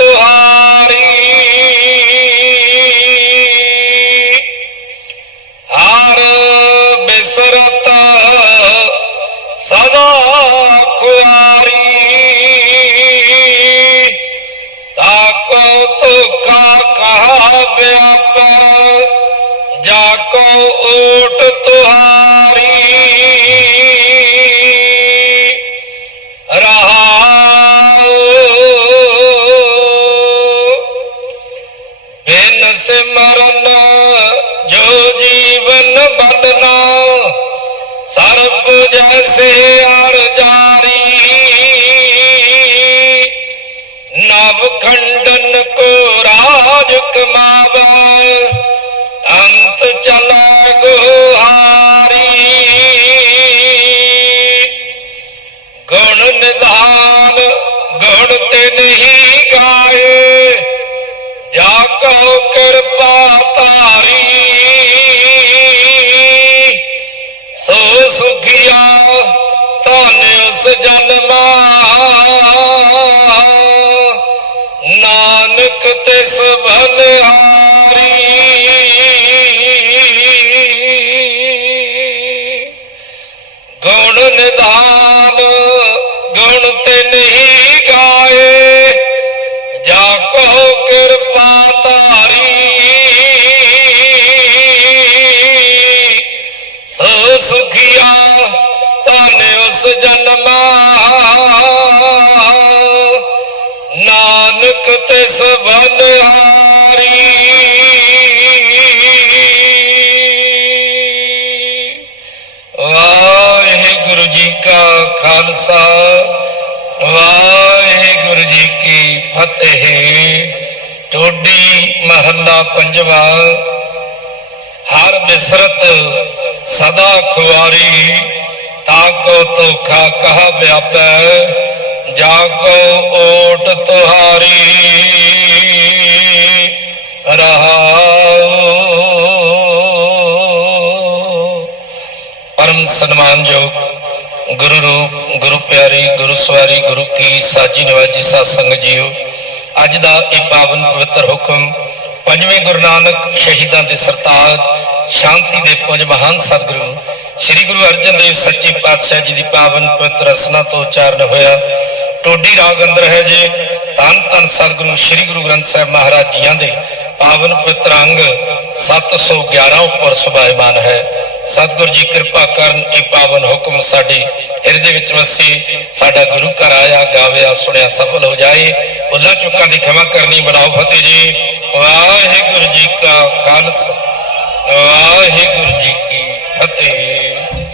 ਓਟ ਤੁਹਾਰੀ ਹਰ ਬਿਸਰਤ ਸਦਾ ਖੁਆਰੀ। ਤਾਕੋ ਤੁਖਾ ਕਹਾ ਵਿਆਪ ਜਾ ਕੋ ਓਟ ਤੁਹਾਰੀ। ਬਦਨਾ ਸਰਪ ਜੈਸੇ ਅਰ ਜਾਰੀ। ਨਵ ਖੰਡਨ ਕੋ ਰਾਜ ਕਮਾਵੇ ਅੰਤ ਚਲਾ ਗੋ ਨਾਨਕ ਤਿਸ ਬਲਿਹਾਰੀ ਗੁਣ ਨਿਧਾਨ ਗੁਣ ਤੇ ਨਹੀਂ ਗਾਏ। ਜਾ ਕੋ ਕਿਰਪਾ ਤਾਰੀ ਸੋ ਸੁਖੀਆ, ਧਨ ਉਸ ਜਨਮਾ। ਨਾਨਕ ਤਿਸ ਵਾਹਿਗੁਰੂ ਜੀ ਕਾ ਖਾਲਸਾ, ਵਾਹਿਗੁਰੂ ਜੀ ਕੀ ਫਤਿਹ। ਟੋਡੀ ਮਹੱਲਾ ਪੰਜਵਾ, ਹਰ ਬਿਸਰਤ ਸਦਾ ਖੁਆਰੀ ਤਾਕੋ ਤੋਖਾ ਕਹਾ ਵਿਆਪੈ। ਜਾ ਕੋ ਓਟ ਤੁਹਾਰੀ ਰਹਾਉ ਪਰਮ ਸਨਮਾਨਯੋਗ ਗੁਰੂ ਰੂਪ, ਗੁਰੂ ਪਿਆਰੀ, ਗੁਰੂ ਸਵਾਰੀ, ਗੁਰੂ ਕੀ ਸਾਜੀ ਨਵਾਜੀ ਸਾਧ ਸੰਗਤ ਜੀਓ, ਅੱਜ ਦਾ ਇਹ ਪਾਵਨ ਪਵਿੱਤਰ ਹੁਕਮ ਪੰਜਵੇਂ ਗੁਰੂ ਨਾਨਕ ਸ਼ਹੀਦਾਂ ਦੇ ਸਰਤਾਜ ਸ਼ਾਂਤੀ ਦੇ ਪੁੰਜ ਮਹਾਨ ਸਤਿਗੁਰੂ, ਸ੍ਰੀ ਗੁਰੂ ਅਰਜਨ ਦੇਵ ਸੱਚੇ ਪਾਤਸ਼ਾਹ ਜੀ ਦੀ ਪਾਵਨ ਪਵਿੱਤਰ ਰਸਨਾ ਤੋਂ ਉਚਾਰਨ ਹੋਇਆ। ਟੋਡੀ ਰਾਗ ਅੰਦਰ ਹੈ ਜੀ, ਧੰਨ ਧੰਨ ਸਤਿਗੁਰੂ ਸ੍ਰੀ ਗੁਰੂ ਗ੍ਰੰਥ ਸਾਹਿਬ ਮਹਾਰਾਜ ਜੀਆਂ ਦੇ ਪਾਵਨ ਪਵਿੱਤਰ ਅੰਗ 711 ਉੱਪਰ ਸੁਭਾਇਮਾਨ ਹੈ। ਸਤਿਗੁਰ ਜੀ ਕਿਰਪਾ ਕਰਨ ਇਹ ਪਾਵਨ ਹੁਕਮ ਸਾਡੇ ਹਿਰਦੇ ਵਿੱਚ ਵਸੇ, ਸਾਡਾ ਗੁਰੂ ਘਰ ਆਇਆ, ਗਾਵਿਆ, ਸੁਣਿਆ, ਸਫਲ ਹੋ ਜਾਏ। ਭੁੱਲਾਂ ਚੁੱਕਾਂ ਦੀ ਖਿਮਾ ਕਰਨੀ ਬਲਾਓ ਫਤਿਹ ਜੀ। ਵਾਹਿਗੁਰੂ ਜੀ ਕਾ ਖਾਲਸਾ, ਵਾਹਿਗੁਰੂ ਜੀ ਕੀ ਫਤਿਹ।